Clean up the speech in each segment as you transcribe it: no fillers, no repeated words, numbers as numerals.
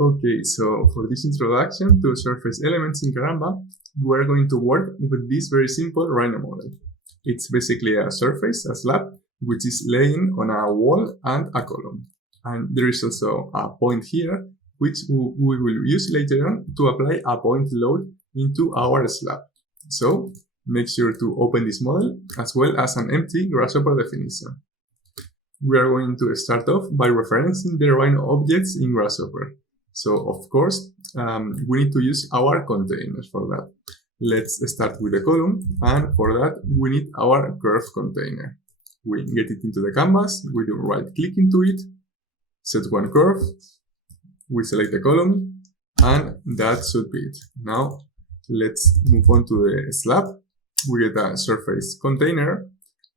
Okay, so for this introduction to surface elements in Karamba, we're going to work with this very simple Rhino model. It's basically a surface, a slab, which is laying on a wall and a column. And there is also a point here, which we will use later on to apply a point load into our slab. So make sure to open this model as well as an empty Grasshopper definition. We are going to start off by referencing the Rhino objects in Grasshopper. So of course, we need to use our containers for that. Let's start with the column, and for that we need our curve container. We get it into the canvas, we do right click into it, set one curve, we select the column, and that should be it. Now let's move on to the slab. We get a surface container,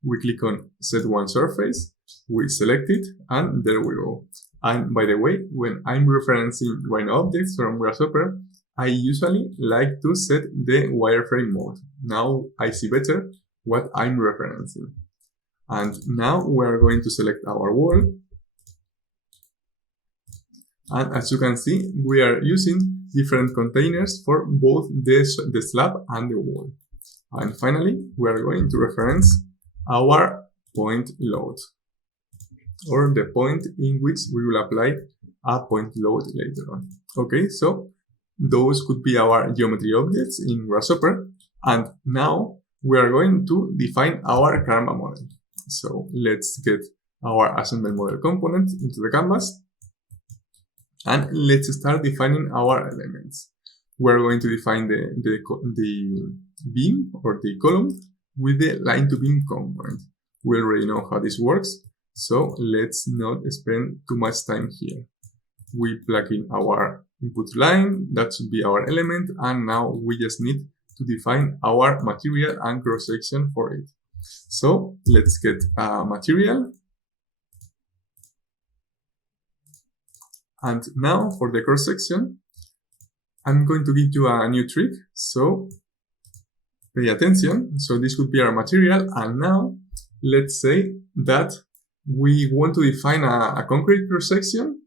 we click on set one surface, we select it, and there we go. And by the way, when I'm referencing Rhino objects from Grasshopper, I usually like to set the wireframe mode. Now I see better what I'm referencing. And now we're going to select our wall. And as you can see, we are using different containers for both the slab and the wall. And finally, we are going to reference our point load, or the point in which we will apply a point load later on. Okay, so those could be our geometry objects in Grasshopper. And now we are going to define our Karamba model. So let's get our assemble model component into the canvas. And let's start defining our elements. We're going to define the beam or the column with the line to beam component. We already know how this works, so let's not spend too much time here. We plug in our input line, that should be our element, and now we just need to define our material and cross section for it. So let's get a material. And now for the cross section, I'm going to give you a new trick, so pay attention. So this could be our material, and now let's say that we want to define a concrete cross section,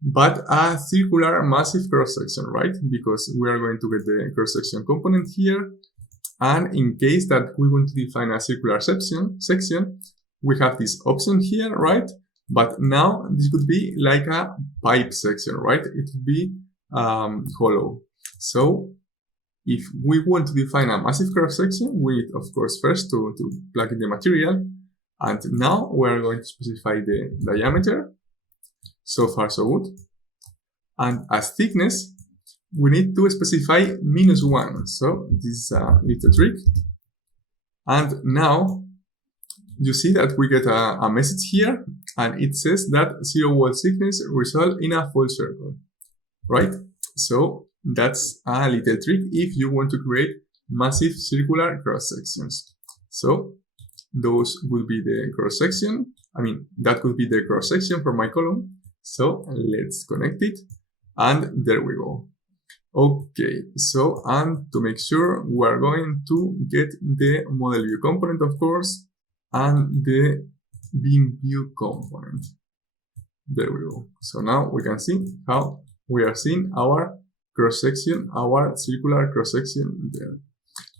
but a circular massive cross section, right? Because we are going to get the cross section component here, and in case that we want to define a circular section, we have this option here, right? But now this could be like a pipe section, right? It would be hollow. So if we want to define a massive cross section, we need, of course, first to plug in the material. And now we're going to specify the diameter. So far, so good. And as thickness, we need to specify -1. So this is a little trick. And now you see that we get a message here, and it says that 0 wall thickness result in a full circle, right? So that's a little trick if you want to create massive circular cross sections. So those will be the cross section. I mean, that could be the cross section for my column. So let's connect it, and there we go. Okay, so and to make sure, we are going to get the model view component, of course, and the beam view component. There we go. So now we can see how we are seeing our cross section, our circular cross section there.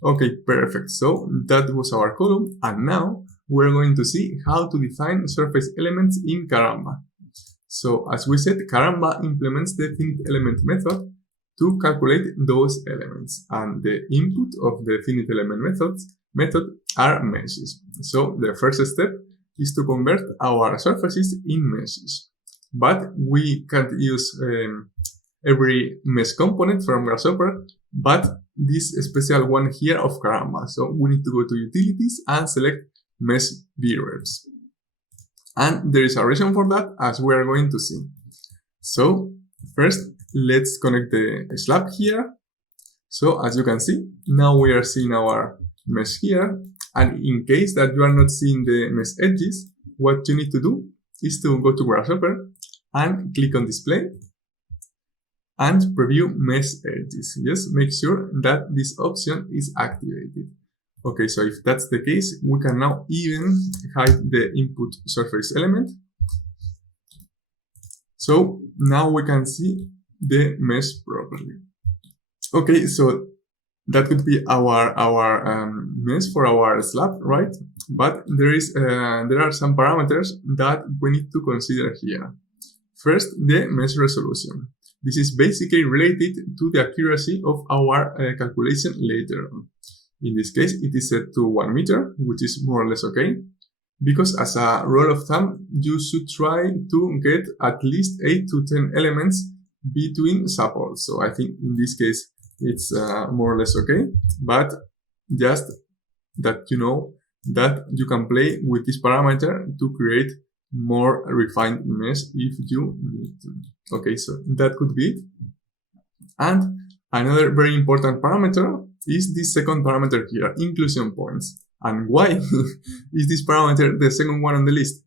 Okay, perfect. So that was our column, and now we're going to see how to define surface elements in Karamba. So as we said, Karamba implements the finite element method to calculate those elements, and the input of the finite element method are meshes. So the first step is to convert our surfaces in meshes, but we can't use every mesh component from Grasshopper, but this special one here of Karamba. So we need to go to utilities and select mesh variables. And there is a reason for that, as we are going to see. So first, let's connect the slab here. So as you can see, now we are seeing our mesh here. And in case that you are not seeing the mesh edges, what you need to do is to go to Grasshopper and click on display and preview mesh edges. Just make sure that this option is activated. Okay, so if that's the case, we can now even hide the input surface element. So now we can see the mesh properly. Okay, so that would be our mesh for our slab, right? But there are some parameters that we need to consider here. First, the mesh resolution. This is basically related to the accuracy of our calculation later on. In this case, it is set to 1 meter, which is more or less okay, because as a rule of thumb, you should try to get at least 8 to 10 elements between supports. So I think in this case, it's more or less okay, but just that you know that you can play with this parameter to create more refined mesh if you need to. Okay, so that could be it. And another very important parameter is the second parameter here, inclusion points. And why is this parameter the second one on the list?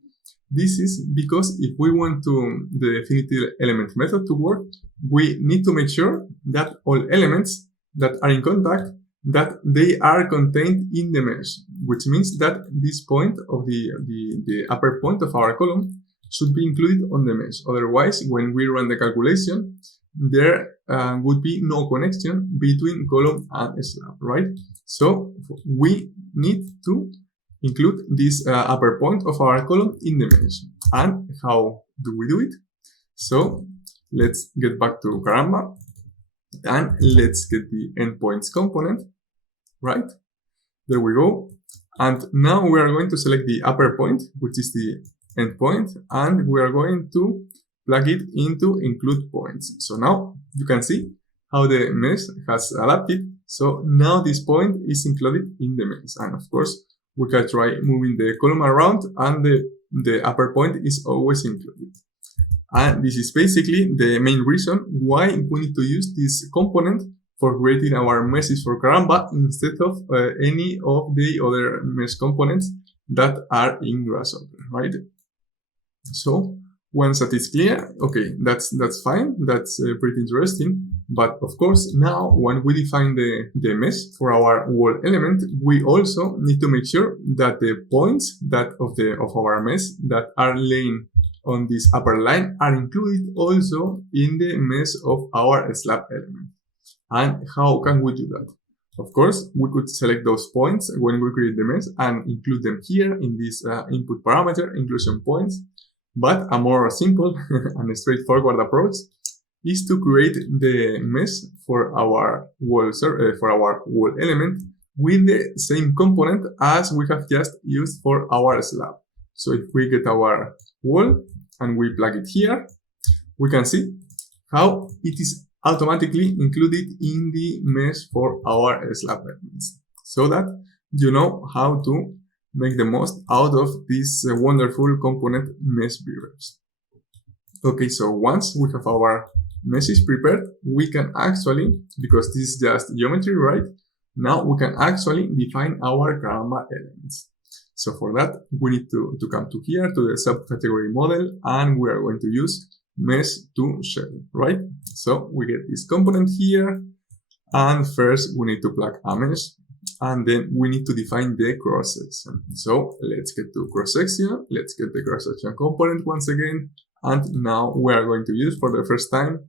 This is because if we want the definitive element method to work, we need to make sure that all elements that are in contact, that they are contained in the mesh, which means that this point of the upper point of our column should be included on the mesh. Otherwise, when we run the calculation, there would be no connection between column and slab, right? So we need to include this upper point of our column in the mesh. And how do we do it? So let's get back to Karamba and let's get the endpoints component, right? There we go. And now we are going to select the upper point, which is the endpoint, and we are going to plug it into include points. So now you can see how the mesh has adapted. So now this point is included in the mesh. And of course, we can try moving the column around and the upper point is always included. And this is basically the main reason why we need to use this component for creating our meshes for Karamba instead of any of the other mesh components that are in Grasshopper, right? So once that is clear, okay, that's fine. That's pretty interesting. But of course, now when we define the mesh for our wall element, we also need to make sure that the points of our mesh that are laying on this upper line are included also in the mesh of our slab element. And how can we do that? Of course, we could select those points when we create the mesh and include them here in this input parameter, inclusion points. But a more simple and straightforward approach is to create the mesh for our wall element with the same component as we have just used for our slab. So if we get our wall and we plug it here, we can see how it is automatically included in the mesh for our slab elements, so that you know how to make the most out of this wonderful component mesh builders. Okay, so once we have our meshes prepared, we can actually, because this is just geometry, right? Now we can actually define our Karamba elements. So for that, we need to come to here to the subcategory model, and we are going to use mesh to shell, right? So we get this component here, and first we need to plug a mesh, and then we need to define the cross section. So let's get to cross section. Let's get the cross section component once again, and now we are going to use for the first time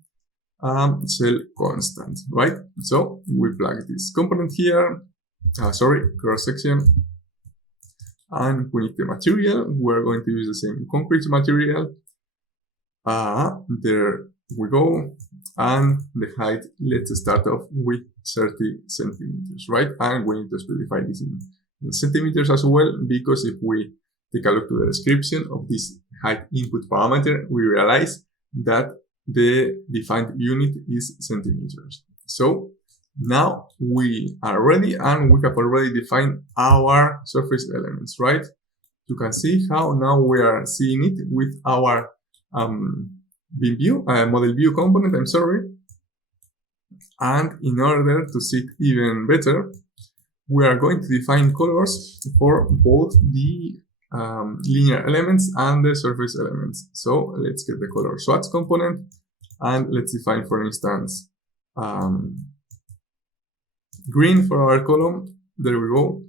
shell constant, right? So we plug this component here, cross section, and we need the material. We're going to use the same concrete material. There we go. And the height, let's start off with 30 centimeters, right? And we need to specify this in centimeters as well, because if we take a look to the description of this height input parameter, we realize that the defined unit is centimeters. So now we are ready, and we have already defined our surface elements, right? You can see how now we are seeing it with our model view component, and in order to see it even better, we are going to define colors for both the linear elements and the surface elements. So let's get the color swatch component, and let's define, for instance, green for our column. There we go.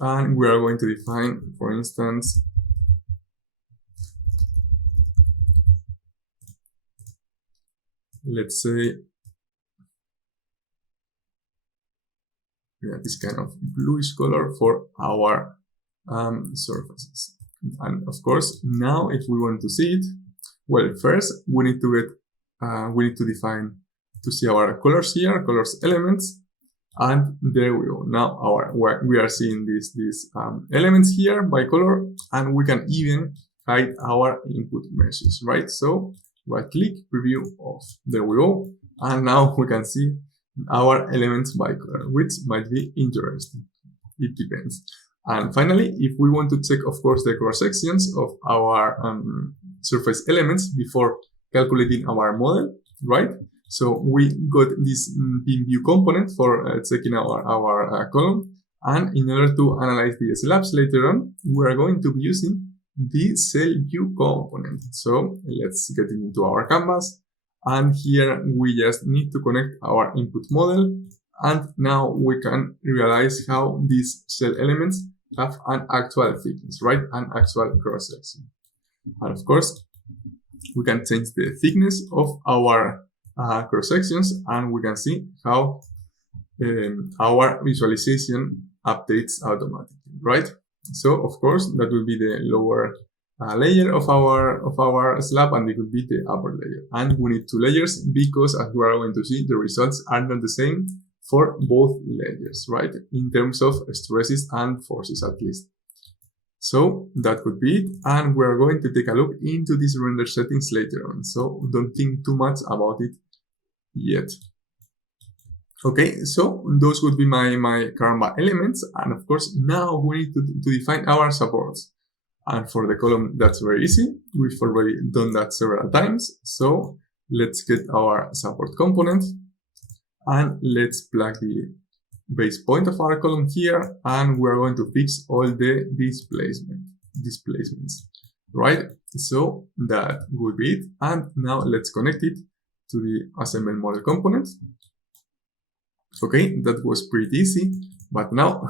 And we are going to define, for instance, let's say, this kind of bluish color for our surfaces. And of course, now if we want to see it, well, first we need to define to see our colors here, colors elements, and there we go. Now we are seeing these elements here by color, and we can even hide our input meshes, right? So right click, preview off. There we go, and now we can see our elements by color, which might be interesting. It depends. And finally, if we want to check, of course, the cross sections of our surface elements before calculating our model, right? So we got this beam view component for checking our column, and in order to analyze the slabs later on, we are going to be using the cell view component. So let's get into our canvas, and here we just need to connect our input model, and now we can realize how these cell elements have an actual thickness, right? An actual cross section. And of course, we can change the thickness of our cross sections, and we can see how our visualization updates automatically, right? So of course that will be the lower layer of our slab, and it will be the upper layer. And we need two layers because, as we are going to see, the results are not the same for both layers, right? In terms of stresses and forces, at least. So that could be it, and we are going to take a look into these render settings later on. So don't think too much about it yet. Okay, so those would be my Karamba elements, and of course now we need to define our supports. And for the column, that's very easy. We've already done that several times. So let's get our support component, and let's plug the base point of our column here, and we're going to fix all the displacements, right? So that would be it. And now let's connect it to the assemble model component. Okay, that was pretty easy, but now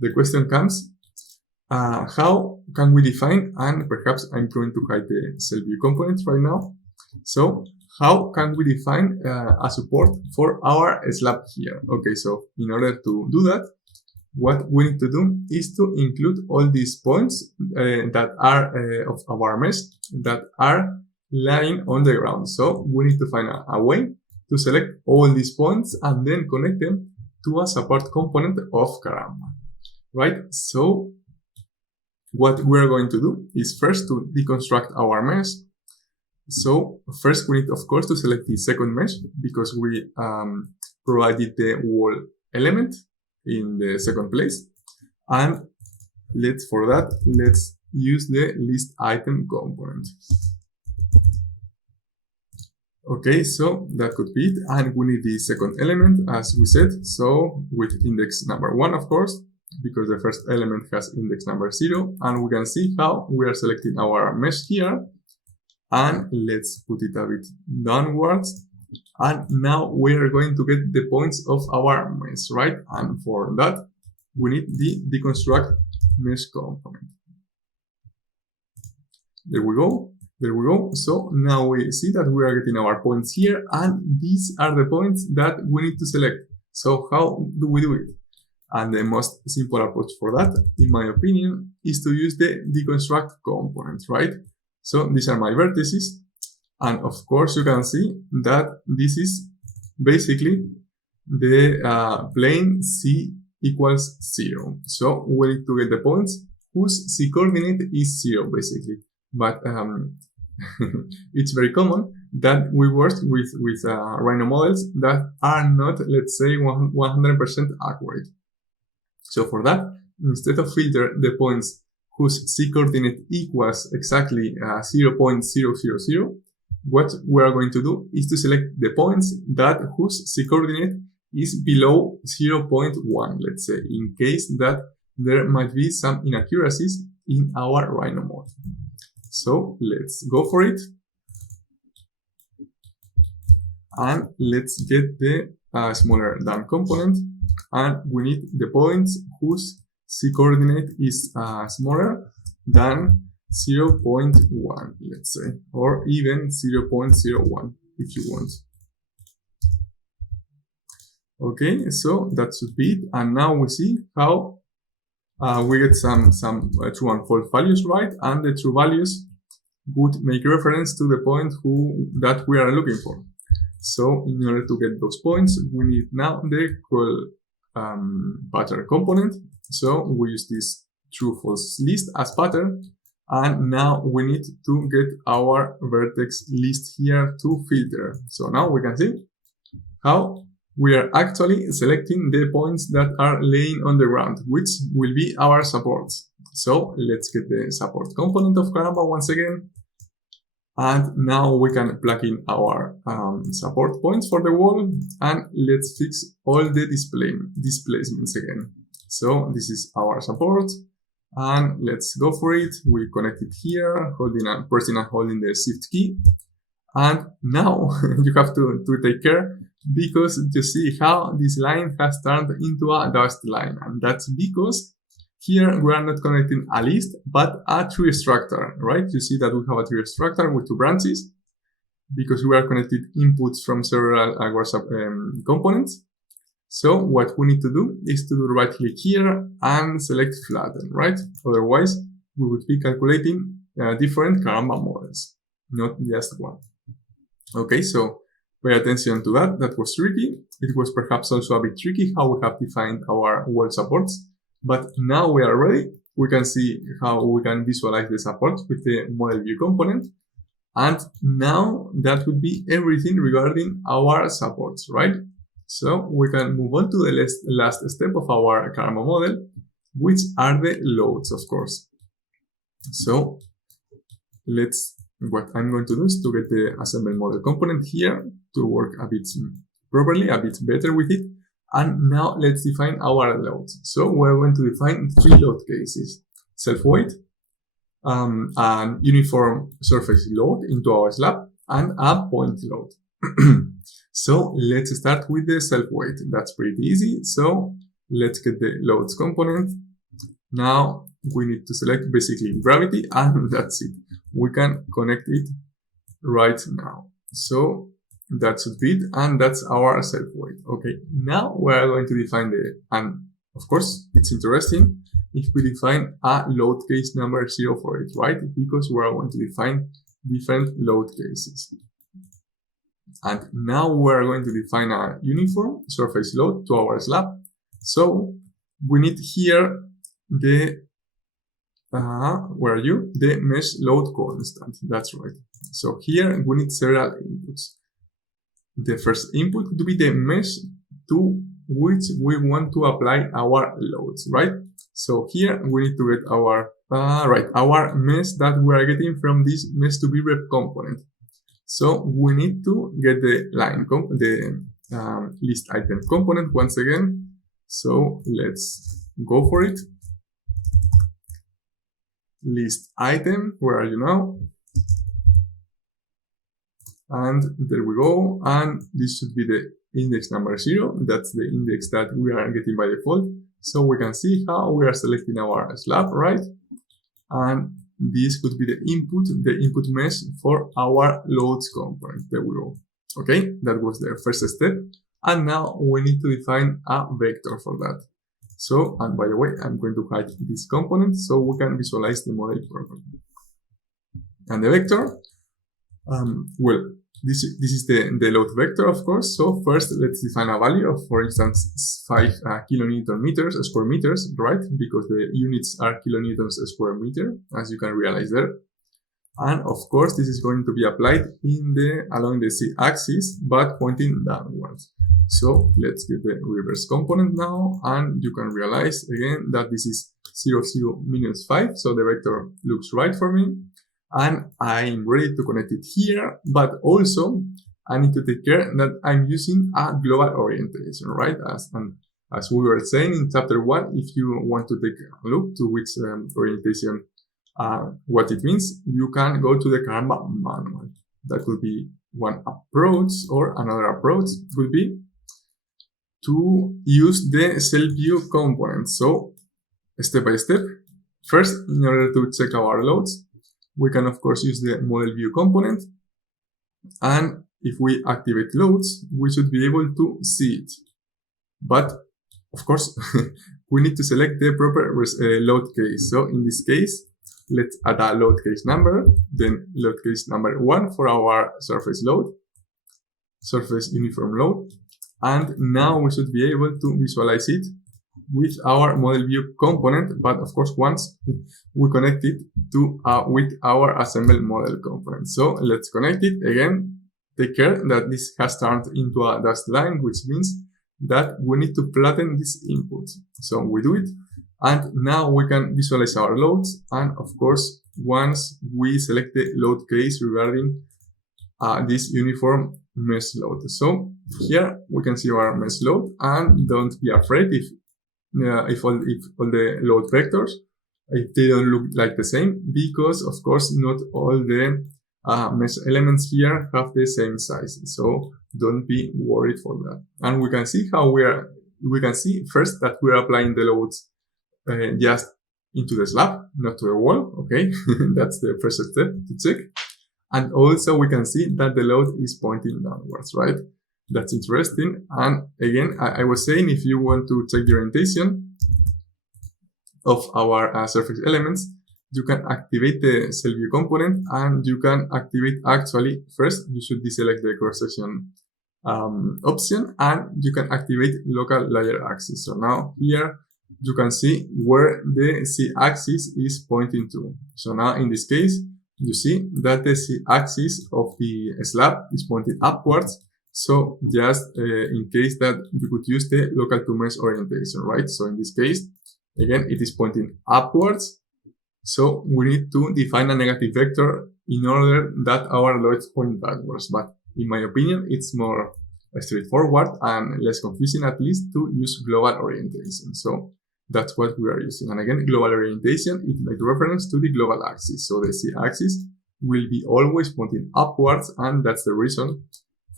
the question comes, how can we define, and perhaps I'm going to hide the cell view component right now. So how can we define a support for our slab here? Okay, so in order to do that, what we need to do is to include all these points that are of our mesh that are lying on the ground. So we need to find a way to select all these points and then connect them to a support component of Karamba, right? So what we're going to do is first to deconstruct our mesh. So first we need, of course, to select the second mesh because we provided the wall element in the second place. And for that, let's use the list item component. Okay, so that could be it. And we need the second element, as we said. So with index number 1, of course, because the first element has index number 0. And we can see how we are selecting our mesh here. And let's put it a bit downwards. And now we are going to get the points of our mesh, right? And for that, we need the deconstruct mesh component. There we go. There we go. So now we see that we are getting our points here, and these are the points that we need to select. So how do we do it? And the most simple approach for that, in my opinion, is to use the deconstruct component, right? So these are my vertices, and of course you can see that this is basically the plane C equals 0. So we need to get the points whose C coordinate is 0, basically. But it's very common that we work with Rhino models that are not, let's say, 100% accurate. So for that, instead of filter the points whose C coordinate equals exactly 0.000, what we are going to do is to select the points that whose C coordinate is below 0.1, let's say, in case that there might be some inaccuracies in our Rhino model. So let's go for it. And let's get the smaller than component. And we need the points whose C coordinate is smaller than 0.1, let's say, or even 0.01. if you want. Okay, so that should be it. And now we see how we get some true and false values, right? And the true values would make reference to the point that we are looking for. So in order to get those points, we need now the call pattern component. So we use this true false list as pattern. And now we need to get our vertex list here to filter. So now we can see how we are actually selecting the points that are laying on the ground, which will be our supports. So let's get the support component of Karamba once again. And now we can plug in our support points for the wall, and let's fix all the displacements again. So this is our support, and let's go for it. We connect it here, pressing and holding the shift key. And now you have to take care, because you see how this line has turned into a dashed line, and that's because here we are not connecting a list, but a tree structure, right? You see that we have a tree structure with two branches, because we are connected inputs from several components. So what we need to do is to do right click here and select flatten, right? Otherwise, we would be calculating different Karamba models, not just one. Okay, so pay attention to that. That was tricky. It was perhaps also a bit tricky how we have defined our wall supports. But now we are ready. We can see how we can visualize the support with the model view component. And now that would be everything regarding our supports, right? So we can move on to the last step of our Karamba model, which are the loads, of course. So what I'm going to do is to get the assemble model component here to work a bit properly, a bit better with it. And now let's define our loads. So we're going to define three load cases: self-weight, an uniform surface load into our slab, and a point load. So let's start with the self-weight. That's pretty easy. So let's get the loads component. Now we need to select basically gravity, and that's it. We can connect it right now. So that should be it, and that's our self-weight. Okay, now we're going to define and of course it's interesting if we define a load case number 0 for it, right? Because we're going to define different load cases. And now we're going to define a uniform surface load to our slab. So we need here the the mesh load constant. That's right. So here we need several inputs. The first input could be the mesh to which we want to apply our loads, right? So here we need to get our mesh that we are getting from this mesh to be rep component. So we need to get the list item component once again. So let's go for it. List item, where are you now? And there we go. And this should be the index number 0. That's the index that we are getting by default. So we can see how we are selecting our slab, right? And this could be the input mesh for our loads component. There we go. Okay, that was the first step. And now we need to define a vector for that. So, and by the way, I'm going to hide this component so we can visualize the model properly. And the vector, this is the load vector, of course. So first, let's define a value of, for instance, 5 kilonewton meters, square meters, right? Because the units are kilonewtons square meter, as you can realize there. And of course, this is going to be applied along the z-axis, but pointing downwards. So let's get the reverse component now, and you can realize again that this is 0, 0, minus 5. So the vector looks right for me. And I'm ready to connect it here, but also I need to take care that I'm using a global orientation, right? As we were saying in chapter 1, if you want to take a look to which orientation, what it means, you can go to the Karamba manual. That could be one approach, or another approach could be to use the self-view component. So step by step, first, in order to check our loads, we can of course use the model view component. And if we activate loads, we should be able to see it. But of course, we need to select the proper load case. So in this case, let's add a load case number, then load case number 1 for our surface load, surface uniform load. And now we should be able to visualize it with our model view component, but of course once we connect it to with our assembled model component. So let's connect it again. Take care that this has turned into a dashed line, which means that we need to flatten this input. So we do it, and now we can visualize our loads. And of course, once we select the load case regarding this uniform mesh load. So here we can see our mesh load, and don't be afraid if all the load vectors, if they don't look like the same, because of course not all the mesh elements here have the same size. So don't be worried for that. And we can see how we can see first that we're applying the loads just into the slab, not to the wall. Okay, that's the first step to check. And also we can see that the load is pointing downwards, right? That's interesting. And again, I was saying, if you want to check the orientation of our surface elements, you can activate the cell view component, and you can activate, actually, first you should deselect the cross section option, and you can activate local layer axis. So now here you can see where the Z axis is pointing to. So now in this case, you see that the Z axis of the slab is pointing upwards. So just in case that you could use the local to mesh orientation, right? So in this case, again, it is pointing upwards. So we need to define a negative vector in order that our loads point backwards. But in my opinion, it's more straightforward and less confusing, at least, to use global orientation. So that's what we are using. And again, global orientation, it makes reference to the global axis. So the Z axis will be always pointing upwards, and that's the reason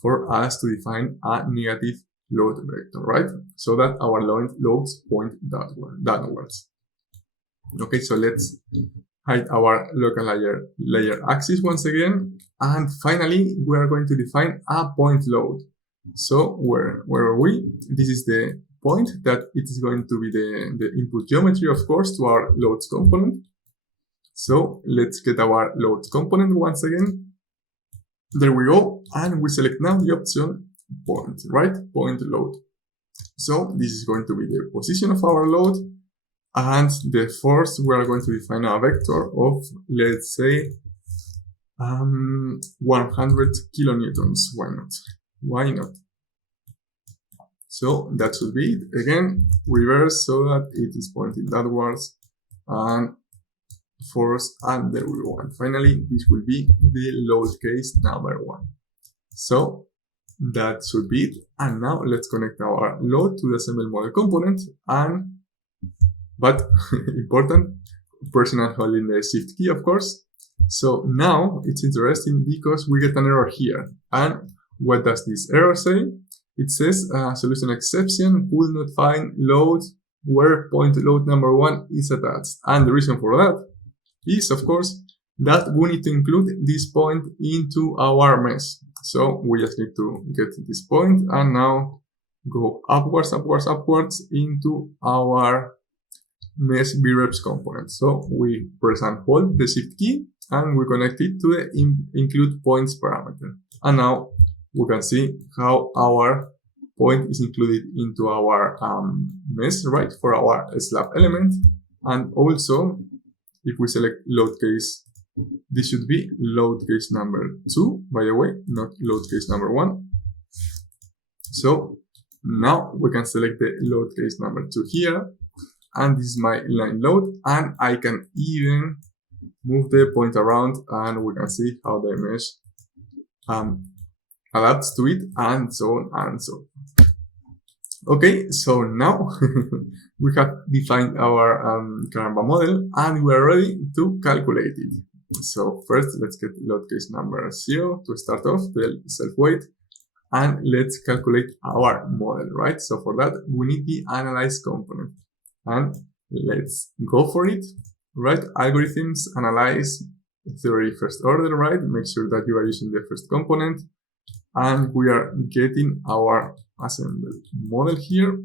for us to define a negative load vector, right? So that our loads point downwards. Okay, so let's hide our local layer axis once again. And finally, we are going to define a point load. So where are we? This is the point that it is going to be the input geometry, of course, to our loads component. So let's get our loads component once again. There we go, and we select now the option point, right? Point load. So this is going to be the position of our load, and the force, we are going to define a vector of, let's say, 100 kilonewtons. Why not? So that should be it. Again, reverse so that it is pointing downwards, and force, and there we go. And finally, this will be the load case number 1. So that should be it. And now let's connect our load to the assembled model component, but important, personal holding the shift key, of course. So now it's interesting because we get an error here. And what does this error say? It says solution exception could not find load where point load number 1 is attached. And the reason for that is, of course, that we need to include this point into our mesh. So we just need to get this point and now go upwards into our mesh VREPs component. So we press and hold the shift key and we connect it to the include points parameter. And now we can see how our point is included into our mesh, right, for our slab element. And also, if we select load case, this should be load case number 2, by the way, not load case number 1. So now we can select the load case number 2 here, and this is my line load, and I can even move the point around and we can see how the mesh adapts to it, and so on and so on. Okay, so now we have defined our Karamba model and we are ready to calculate it. So first, let's get load case number 0 to start off, the self-weight, and let's calculate our model, right? So for that, we need the analyze component, and let's go for it, right? Algorithms, analyze, theory first order, right? Make sure that you are using the first component. and we are getting our assembled model here.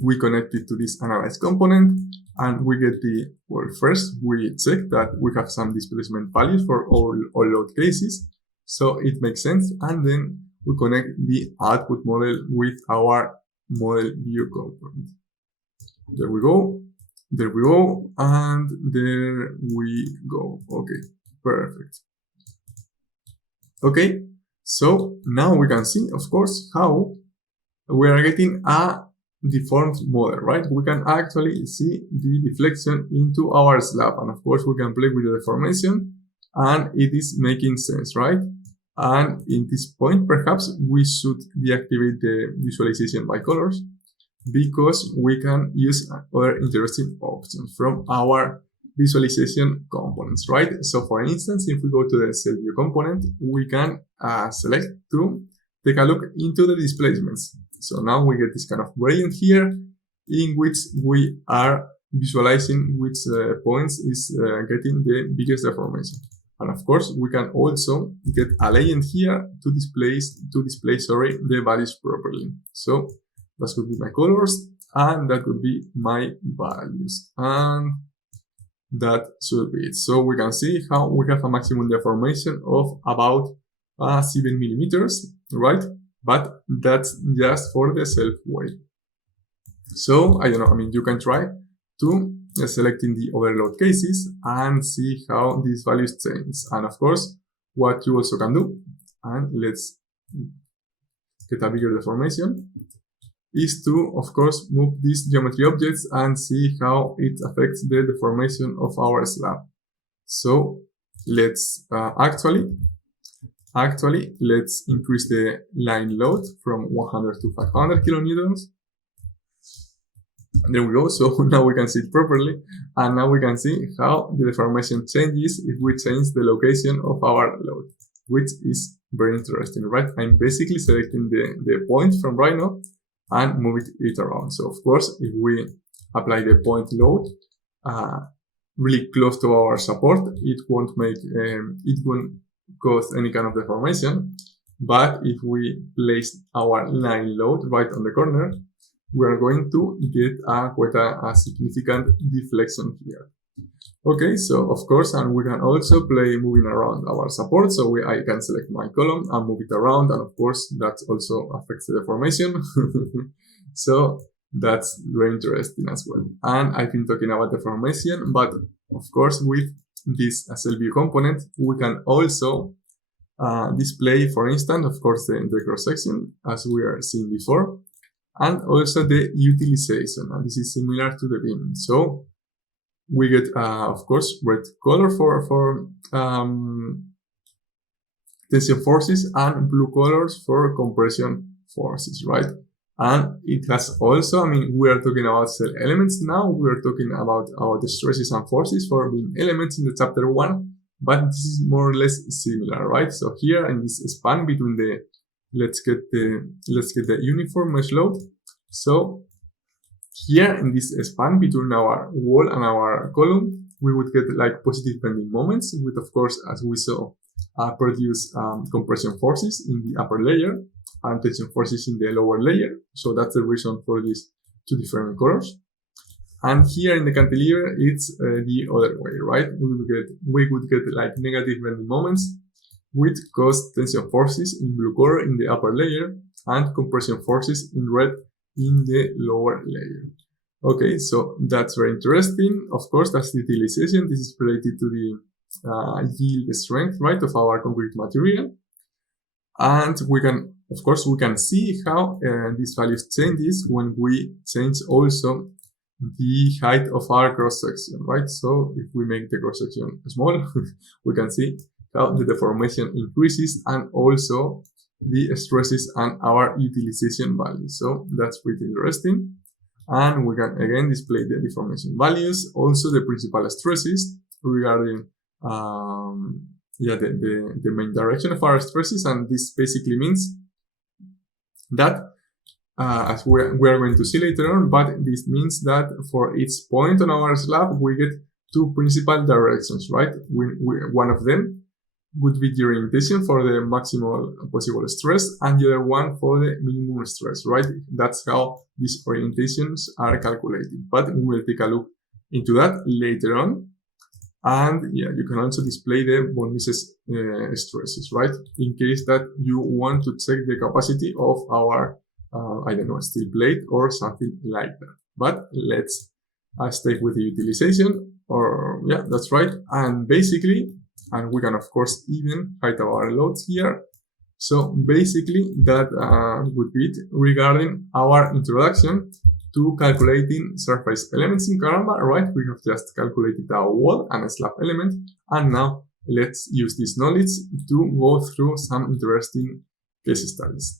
We connect it to this analyze component, and we get the, well, first we check that we have some displacement values for all load cases, so it makes sense, and then we connect the output model with our model view component. There we go, and there we go. Okay, perfect. Okay, so now we can see, of course, how we are getting a deformed model, right? We can actually see the deflection into our slab, and of course we can play with the deformation, and it is making sense, right? And in this point, perhaps we should deactivate the visualization by colors, because we can use other interesting options from our visualization components, right? So for instance, if we go to the cell view component, we can select to take a look into the displacements. So now we get this kind of gradient here, in which we are visualizing which points is getting the biggest deformation. And of course, we can also get a legend here to display the values properly. So that could be my colors, and that could be my values, and that should be it. So we can see how we have a maximum deformation of about 7 millimeters, right? But that's just for the self weight. So I don't know, I mean, you can try to selecting the overload cases and see how these values change. And of course, what you also can do, and let's get a bigger deformation, is to, of course, move these geometry objects and see how it affects the deformation of our slab. So let's actually let's increase the line load from 100 to 500 kilonewtons. There we go. So now we can see it properly, and now we can see how the deformation changes if we change the location of our load, which is very interesting, right? I'm basically selecting the point from right now and move it around. So of course, if we apply the point load really close to our support, it won't cause any kind of deformation. But if we place our line load right on the corner, we are going to get quite a significant deflection here. Okay, so of course, and we can also play moving around our support. So I can select my column and move it around, and of course that also affects the deformation. So that's very interesting as well. And I've been talking about deformation, but of course with this cell view component, we can also display, for instance, of course, the cross section as we are seeing before, and also the utilization, and this is similar to the beam. So we get, of course, red color for tension forces and blue colors for compression forces, right? And it has also, I mean, we are talking about cell elements now. We are talking about the stresses and forces for beam elements in the chapter 1, but this is more or less similar, right? So here in this span between the, let's get the uniform mesh load. So here in this span between our wall and our column, we would get like positive bending moments, with, of course, as we saw, produce compression forces in the upper layer and tension forces in the lower layer. So that's the reason for these two different colors. And here in the cantilever, it's the other way, right? We would get like negative bending moments, which cause tension forces in blue color in the upper layer and compression forces in red in the lower layer. Okay, so that's very interesting. Of course, that's the utilization. This is related to the yield strength, right, of our concrete material. And we can, of course, we can see how these values changes when we change also the height of our cross section, right? So if we make the cross section small, we can see how the deformation increases and also the stresses and our utilization values. So that's pretty interesting. And we can again display the deformation values, also the principal stresses regarding the main direction of our stresses. And this basically means that as we are going to see later on, but this means that for each point on our slab, we get two principal directions, right? One of them would be the orientation for the maximal possible stress, and the other one for the minimum stress, right? That's how these orientations are calculated, but we will take a look into that later on. And yeah, you can also display the von Mises stresses, right? In case that you want to check the capacity of our, I don't know, steel plate or something like that. But let's stay with the utilization, or yeah, that's right. And basically, and we can of course even hide our loads here. So basically that would be it regarding our introduction to calculating surface elements in Karamba, right? We have just calculated our wall and a slab element, and now let's use this knowledge to go through some interesting case studies.